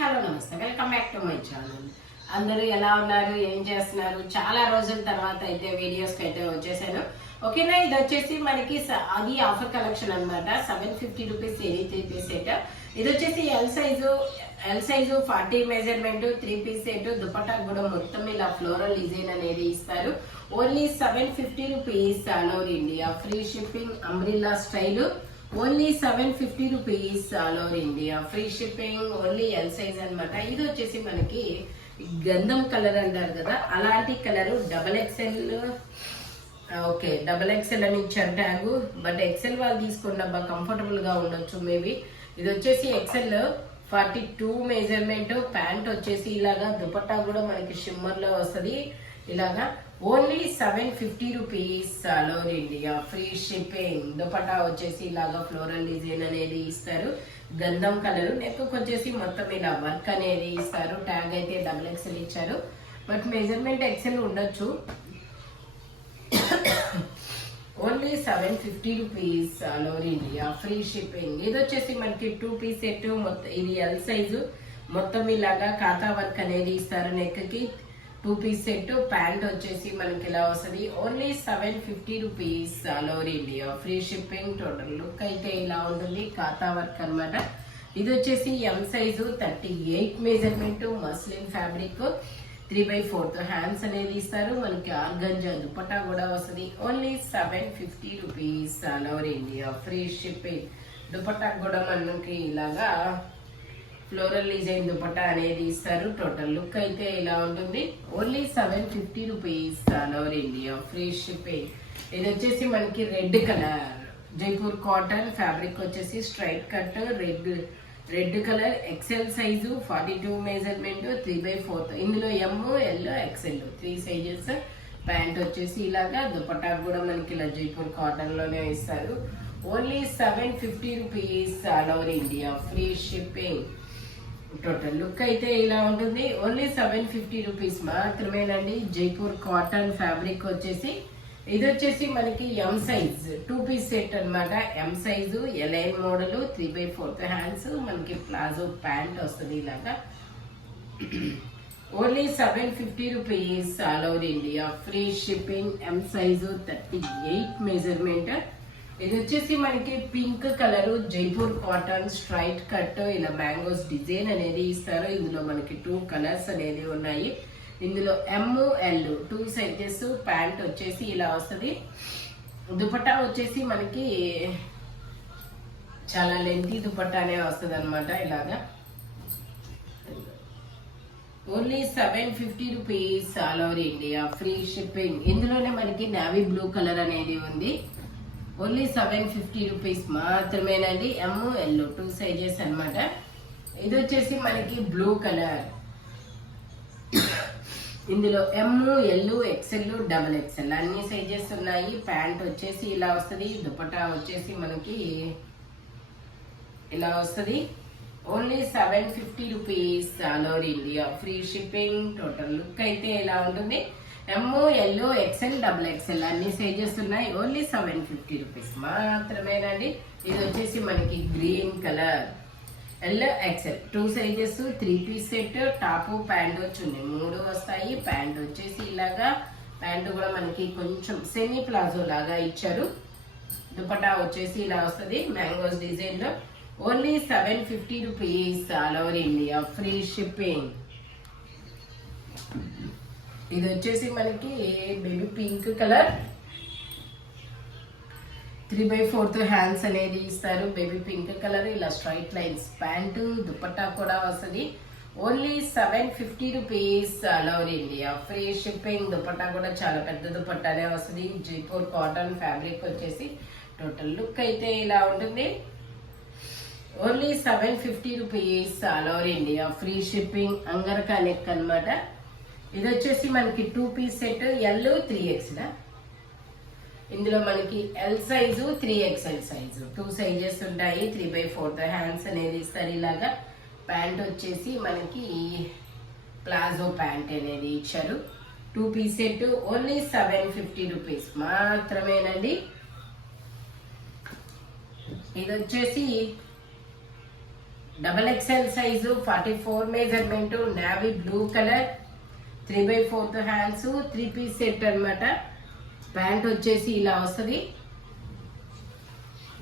Hello నమస్తే, welcome back to my channel. అందరూ ఎలా ఉన్నారు, ఏం చేస్తున్నారు? చాలా రోజుల తర్వాత అయితే వీడియోస్కి అయితే వచ్చేసాను. ఓకేనా, ఇది వచ్చేసి మనకి అది ఆఫర్ కలెక్షన్ అనమాట. 750 రూపీస్ ఎనీ 3 పీస్ సెట్. ఇది వచ్చేసి L size 40 measurement 3 piece set. Dupatta కూడా మొత్తం ఇలా ఫ్లోరల్ డిజైన్ అనేది ఇస్తారు. Only 750 rupees all over India. Free shipping, umbrella style. Only 750 rupees all over India. Free shipping, only L size అనమాట. ఇది వచ్చేసి మనకి గంధం కలర్ అంటారు కదా, అలాంటి colour. Double XL. Okay, double XL అని ఇచ్చారు ట్యాగ్. బట్ ఎక్సెల్ వాళ్ళు తీసుకోండి అబ్బా, కంఫర్టబుల్ గా ఉండొచ్చు మేబీ. ఇది వచ్చేసి ఎక్సెల్ 42 మెజర్మెంట్. ప్యాంట్ వచ్చేసి ఇలాగా, దుపట్టా కూడా మనకి షిమ్మర్ లో వస్తుంది ఇలాగా. Only 750 rupees all over India. Free shipping. Dupatta వచ్చేసి ఇలాగా ఫ్లోరల్ డిజైన్ అనేది ఇస్తారు. గంధం కలర్. నెక్ వచ్చేసి మొత్తం ఇలా వర్క్ అనేది ఇస్తారు. ట్యాగ్ అయితే డబుల్ ఎక్సెల్ ఇచ్చారు, బట్ మెజర్మెంట్ ఎక్సెల్ ఉండొచ్చు. Only 750 rupees all over India. Free shipping. ఇది వచ్చేసి మనకి 2 పీస్ సెట్. మొత్తం ఇది ఎల్ సైజు. మొత్తం ఇలాగా ఖాతా వర్క్ అనేది ఇస్తారు నెక్ కి. 2 పీస్ సెట్. ప్యాంట్ వచ్చేసి మనకి ఇలా వస్తుంది. Only 750 rupees all over India. Free shipping. Total look అయితే ఇలా ఉంటుంది, ఖాతా వర్క్ అనమాట. ఇది వచ్చేసి ఎం size 38 measurement. Muslin fabric. 3/4 hands అనేది ఇస్తారు. మనకి ఆర్గంజా దుపట్టా కూడా వస్తుంది. Only 750 rupees all over India. Free shipping. Dupatta కూడా మనకి ఇలాగా ఫ్లోరల్ డిజైన్ దుపట్టా అనేది ఇస్తారు. టోటల్ లుక్ అయితే ఇలా ఉంటుంది. Only 750 rupees all over India. Free shipping. ఇది వచ్చేసి మనకి red colour Jaipur cotton fabric. వచ్చేసి straight cut red colour. XL size 42 measurement 3/4. ఇందులో M, L, XL 3 sizes. Pant వచ్చేసి ఇలాగా. దుపట్టా కూడా మనకి ఇలా జైపూర్ కాటన్ లోనే ఇస్తారు. Only 750 rupees all over India. Free shipping. Total look అయితే ఇలా ఉంటుంది. ఓన్లీ 750 రూపీస్ మాత్రమేనండి. జైపూర్ కాటన్ ఫ్యాబ్రిక్ వచ్చేసి ఇది వచ్చేసి మనకి ఎం సైజ్ 2 పీస్ సెట్ అనమాట. M size A line model 3/4 hands. మనకి ప్లాజో ప్యాంట్ వస్తుంది ఇలాగా. Only 750 rupees all over India. Free shipping. M size 38 measurement. ఇది వచ్చేసి మనకి pink colour Jaipur cotton straight cut. ఇలా మ్యాంగోస్ డిజైన్ అనేది ఇస్తారు. ఇందులో మనకి 2 కలర్స్ అనేది ఉన్నాయి. ఇందులో ఎం, ఎల్ 2 సైజెస్. ప్యాంట్ వచ్చేసి ఇలా వస్తుంది. దుపట్టా వచ్చేసి మనకి చాలా లెంతీ దుపట్టానే వస్తుంది అనమాట ఇలాగా. Only 750 rupees all over India. Free shipping. ఇందులోనే మనకి నావీ బ్లూ కలర్ అనేది ఉంది. ఓన్లీ 750 రూపీస్ మాత్రమేనండి. ఎం, ఎల్ 2 సైజెస్ అనమాట. ఇది వచ్చేసి మనకి బ్లూ కలర్. ఇందులో M, L, XL, double XL అన్ని సైజెస్ ఉన్నాయి. ప్యాంట్ వచ్చేసి ఇలా వస్తుంది. దుపట్టా వచ్చేసి మనకి ఇలా వస్తుంది. Only 750 rupees all over India. Free shipping. Total look అయితే ఇలా ఉంటుంది. M, L, XL, double XL అన్ని సైజెస్ ఉన్నాయి. ఓన్లీ 750 రూపీస్ మాత్రమేనండి. ఇది వచ్చేసి మనకి green colour. L, XL 2 sizes. 3 piece set. Top, pant chunni 3 వస్తాయి. ప్యాంట్ వచ్చేసి ఇలాగా. ప్యాంట్ కూడా మనకి కొంచెం సెమీ ప్లాజో లాగా ఇచ్చారు. దుపట్టా వచ్చేసి ఇలా వస్తుంది మ్యాంగోస్ డిజైన్ లో. Only 750 rupees all over India. Free shipping. ఇది వచ్చేసి మనకి బేబీ పింక్ కలర్. 3/4 హ్యాండ్స్ అనేది ఇస్తారు. Baby pink colour. ఇలా స్ట్రైట్ లైన్స్. ప్యాంటు దుపట్టా కూడా వస్తుంది. Only 750 rupees all over India. Free shipping. Dupatta కూడా చాలా పెద్ద దుపట్టానే వస్తుంది. జైపూర్ కాటన్ ఫ్యాబ్రిక్ వచ్చేసి. టోటల్ లుక్ అయితే ఇలా ఉంటుంది. Only 750 rupees all over India. Free shipping. Angrakha neck అనమాట. ఇది వచ్చేసి మనకి 2 పీస్ సెట్. L 3X. ఇందులో మనకి L size 3XL size 2 sizes ఉంటాయి. 3/4 హ్యాండ్స్ అనేది ఇస్తారు ఇలాగా. ప్యాంట్ వచ్చేసి మనకి ప్లాజో ప్యాంట్ అనేది ఇచ్చారు. 2 పీస్ సెట్. ఓన్లీ 750 రూపీస్ మాత్రమేనండి. ఇది వచ్చేసి double XL size 44 measurement navy blue colour 3/4 hands 3 piece set అన్నమాట. ప్యాంట్ వచ్చేసి ఇలా వస్తుంది.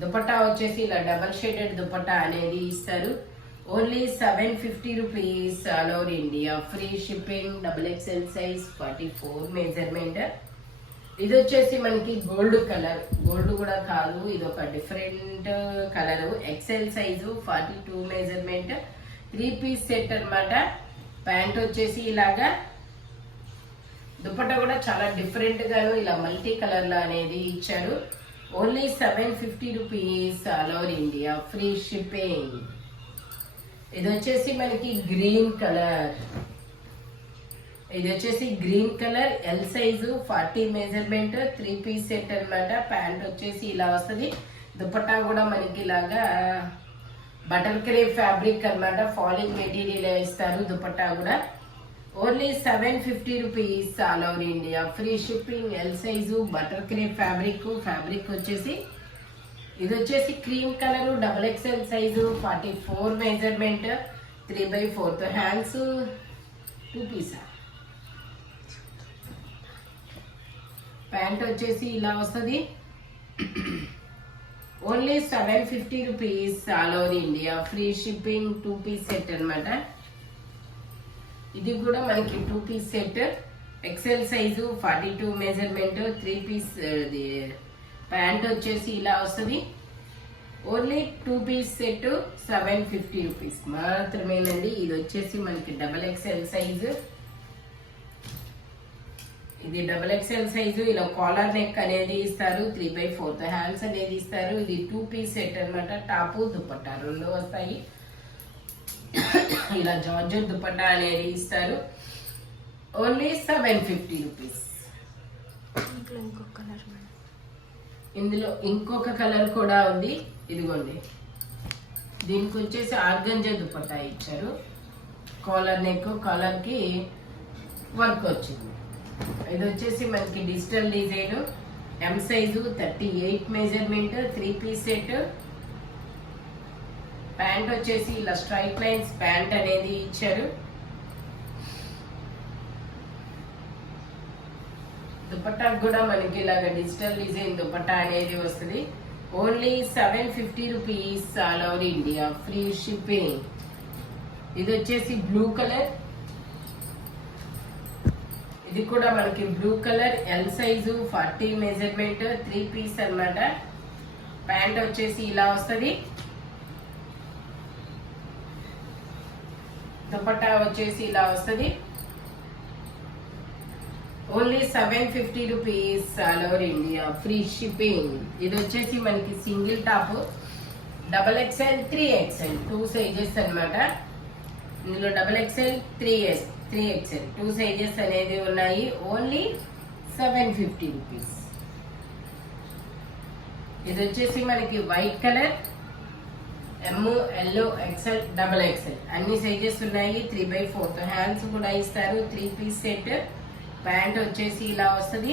దుపట్టా వచ్చేసి ఇలా డబల్ షేడెడ్ దుపట్టా అనేది ఇస్తారు. Only 750 rupees all over India, free shipping. Double XL size 44 measurement. ఇది వచ్చేసి మనకి గోల్డ్ కలర్, గోల్డ్ కూడా కాదు, ఇది ఒక different colour. XL size 42 measurement 3 piece set అన్నమాట. ప్యాంట్ వచ్చేసి ఇలాగా, దుపట్టా కూడా చాలా డిఫరెంట్ గాను ఇలా మల్టీ కలర్ లో అనేది ఇచ్చారు. Only 750 rupees all over India, free shipping. ఇది వచ్చేసి మనకి గ్రీన్ కలర్, ఇది వచ్చేసి green colour L size 40 measurement 3 piece set అన్నమాట. ప్యాంట్ వచ్చేసి ఇలా వస్తుంది. దుపట్టా కూడా మనకి ఇలాగా బటర్ క్రేప్ ఫ్యాబ్రిక్ అన్నమాట, ఫాలింగ్ మెటీరియల్ ఇస్తారు. దుపట్టా కూడా only 750 rupees all over India, free shipping. L size butter crepe fabric వచ్చేసి ఇది వచ్చేసి cream colour double XL size 44 measurement 3/4 hands 2 piece. Pant వచ్చేసి ఇలా వస్తుంది. Only 750 rupees all over India, free shipping. 2 piece set అన్నమాట. ఇది కూడా మనకి 2 piece set. XL size 42 measurement 3 piece. Pant వచ్చేసి ఇలా వస్తుంది. ఓన్లీ 2 పీస్ సెట్ 750 రూపీస్ మాత్రమేనండి. ఇది వచ్చేసి మనకి డబల్ ఎక్స్ఎల్ సైజు. ఇది డబల్ ఎక్స్ఎల్ సైజు. ఇలా కాలర్ నెక్ అనేది ఇస్తారు. 3/4 హ్యాండ్స్ అనేది ఇస్తారు. ఇది 2 పీస్ సెట్ అన్నమాట. టాపు దుపట్టా రెండు వస్తాయి. ఇలా జార్జెట్ దుపట్టా అనేది ఇస్తారు. Only 750 rupees. ఇందులో ఇంకొక కలర్ కూడా ఉంది, ఇదిగోండి. దీనికి వచ్చేసి ఆర్గంజా దుపట్టా ఇచ్చారు. కాలర్ నెక్, కాలర్ కి వర్క్ వచ్చింది. ఇది వచ్చేసి మనకి digital design M size 38 measurement 3 piece set. Pant వచ్చేసి ఇలా స్ట్రైట్ లైన్స్ ప్యాంట్ అనేది ఇచ్చారు. దుపట్టా కూడా మనకి ఇలాగ డిజిటల్ డిజైన్ దుపట్టా అనేది వస్తుంది. Only 750 rupees all over India, free shipping. ఇది వచ్చేసి బ్లూ కలర్, ఇది కూడా మనకి blue colour L size 40 measurement 3 piece అన్నమాట. ప్యాంట్ వచ్చేసి ఇలా వస్తుంది. దుపట్టా వచ్చేసి ఇలా వస్తుంది. Only 750 rupees all over India, free shipping. ఇది వచ్చేసి మనకి single top double XL 3XL 2 sizes అన్నమాట. ఇందులో డబల్ ఎక్స్ఎల్ 3XL 2 సైజెస్ అనేది ఉన్నాయి. Only 750 rupees. ఇది వచ్చేసి మనకి వైట్ కలర్ ఎమ్, ఎల్, ఎక్స్ఎల్, డబల్ ఎక్స్ఎల్ అన్ని సైజెస్ ఉన్నాయి. 3/4 హ్యాండ్స్ కూడా ఇస్తారు. 3 పీస్ సెట్. ప్యాంట్ వచ్చేసి ఇలా వస్తుంది.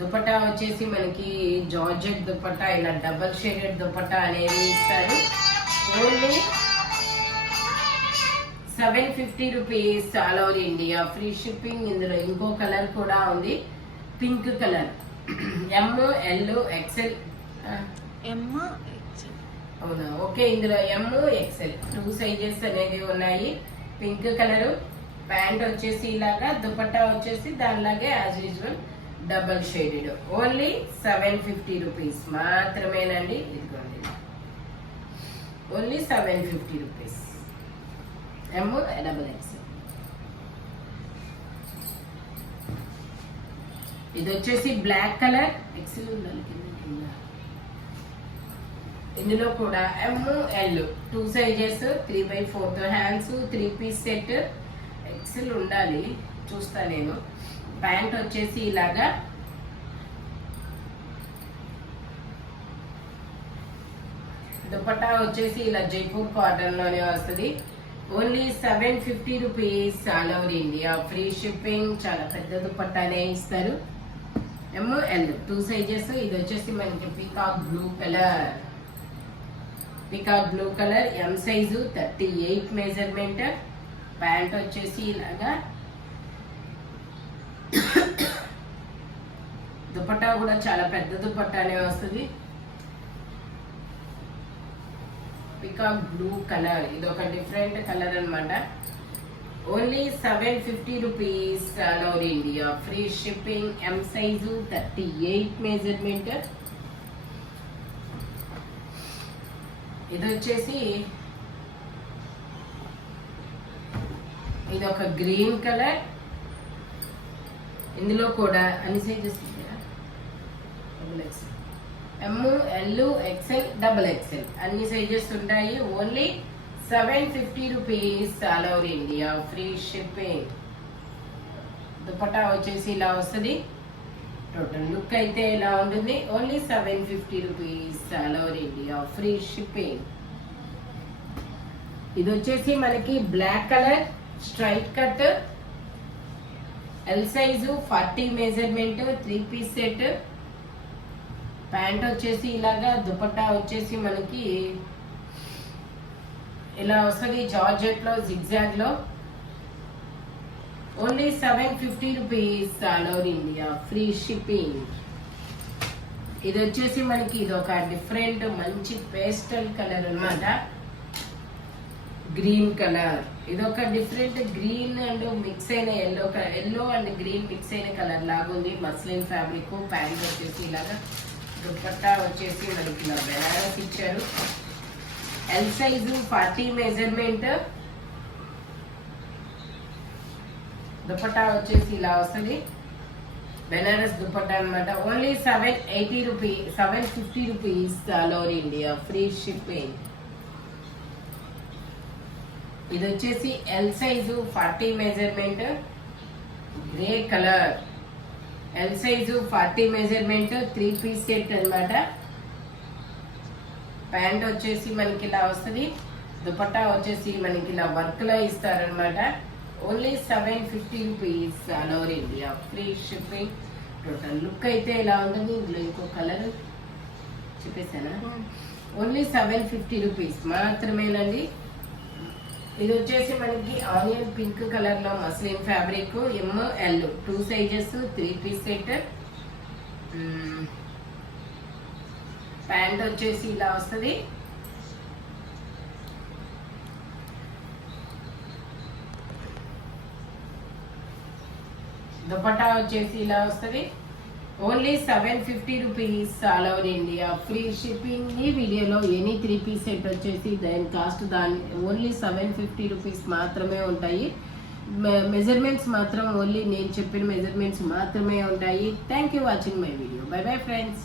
దుపట్టా వచ్చేసి మనకి జార్జెట్ దుపట్టా, ఇలా డబల్ షేడెడ్ దుపట్టా అనేది ఇస్తారు. Only 750 rupees all over India, free shipping. ఇందులో ఇంకో కలర్ కూడా ఉంది, పింక్ కలర్. ఎమ్, ఎల్, ఎక్స్ఎల్. అవునా, ఓకే. ఇందులో ఎమ్, ఎక్స్ఎల్ 2 సైజెస్ అనేది ఉన్నాయి. Pink colour. ప్యాంట్ వచ్చేసి ఇలాగా, దుపట్టా వచ్చేసి దానిలాగే as usual double shaded. Only 750 rupees మాత్రమేనండి. ఇదిగోండి, only 750 rupees. M, double XL. ఇది వచ్చేసి బ్లాక్ కలర్ ఎక్స్ఎల్ ఉండాలి కింద. ఇందులో కూడా M, L 2 sizes 3/4 hands 3 piece set. XL ఉండాలి, చూస్తా నేను. ప్యాంట్ వచ్చేసి ఇలాగా, దుపట్టా వచ్చేసి ఇలా జైపూర్ కాటన్ లోనే వస్తుంది. Only 750 rupees all over India, free shipping. చాలా పెద్ద దుపట్టానే ఇస్తారు. ఎమ్, ఎల్ 2 సైజెస్. ఇది వచ్చేసి మనకి peacock blue colour. Peacock blue colour, ఎం సైజు 38 మెజర్మెంట్. ప్యాంట్ వచ్చేసి ఇలాగా, దుపట్టా కూడా చాలా పెద్ద దుపట్టానే వస్తుంది. పికాక్ బ్లూ కలర్, ఇది ఒక డిఫరెంట్ కలర్ అన్నమాట. Only 750 rupees all over India, free shipping. M size 38 measurement. ఇది వచ్చేసి ఇది ఒక గ్రీన్ కలర్. ఇందులో కూడా అన్ని sizes M, L, XL, double XL అన్ని సైజెస్ ఉంటాయి. Only 750 rupees all over India, free shipping. Dupatta వచ్చేసి ఇలా వస్తుంది. టోటల్ లుక్ అయితే ఇలా ఉంటుంది. Only 750 rupees all over India, free shipping. ఇది వచ్చేసి మనకి black colour straight cut, L size 40 measurement, 3 piece set. Pant వచ్చేసి ఇలాగా, దుపట్టా వచ్చేసి మనకి ఇలా వస్తుంది జార్జెట్ లో, జిగ్జాగ్ లో. Only 750 rupees all over India, free shipping. ఇది వచ్చేసి మనకి ఇది ఒక డిఫరెంట్ మంచి పేస్టల్ కలర్ అన్నమాట, గ్రీన్ కలర్. ఇది ఒక డిఫరెంట్ గ్రీన్ అండ్ మిక్స్ అయిన ఎల్లో అండ్ గ్రీన్ మిక్స్ అయిన కలర్ లాగా ఉంది. Muslin fabric. ప్యాంట్ వచ్చేసి ఇలాగా, దుపట్టా వచ్చేసి మనకి ఇలా బెనారస్ ఇచ్చారు. L size 40 measurement. దుపట్టా వచ్చేసి ఇలా వస్తుంది, బెనారస్ దుపట్టా అన్నమాట. Only 750 rupees all over India, free shipping. ఇది వచ్చేసి L size 40 measurement, grey colour. L size 40 measurement, 3 piece set అన్నమాట. ప్యాంట్ వచ్చేసి మనకి ఇలా వస్తుంది. దుపట్టా వచ్చేసి మనకి ఇలా వర్క్ లా ఇస్తారనమాట. Only 750 rupees all over India, free shipping. Total look అయితే ఇలా ఉంటుంది. ఇందులో ఇంకో కలర్ చెప్పేసానా? ఓన్లీ 750 రూపీస్ మాత్రమేనండి. ఇది వచ్చేసి మనకి ఆనియన్ పింక్ కలర్ లో muslin fabric, M, L 2 sizes, 3 piece set. Pant వచ్చేసి ఇలా వస్తుంది. దుపట్టా వచ్చేసి ఇలా వస్తుంది. Only 750 rupees all over India, free shipping. ఈ వీడియోలో ఎనీ 3 పీస్ సెట్ వచ్చేసి దాని కాస్ట్ ఓన్లీ 750 రూపీస్ మాత్రమే ఉంటాయి. మెజర్మెంట్స్ మాత్రం ఓన్లీ నేను చెప్పిన మెజర్మెంట్స్ మాత్రమే ఉంటాయి. Thank you watching my video. By bye friends.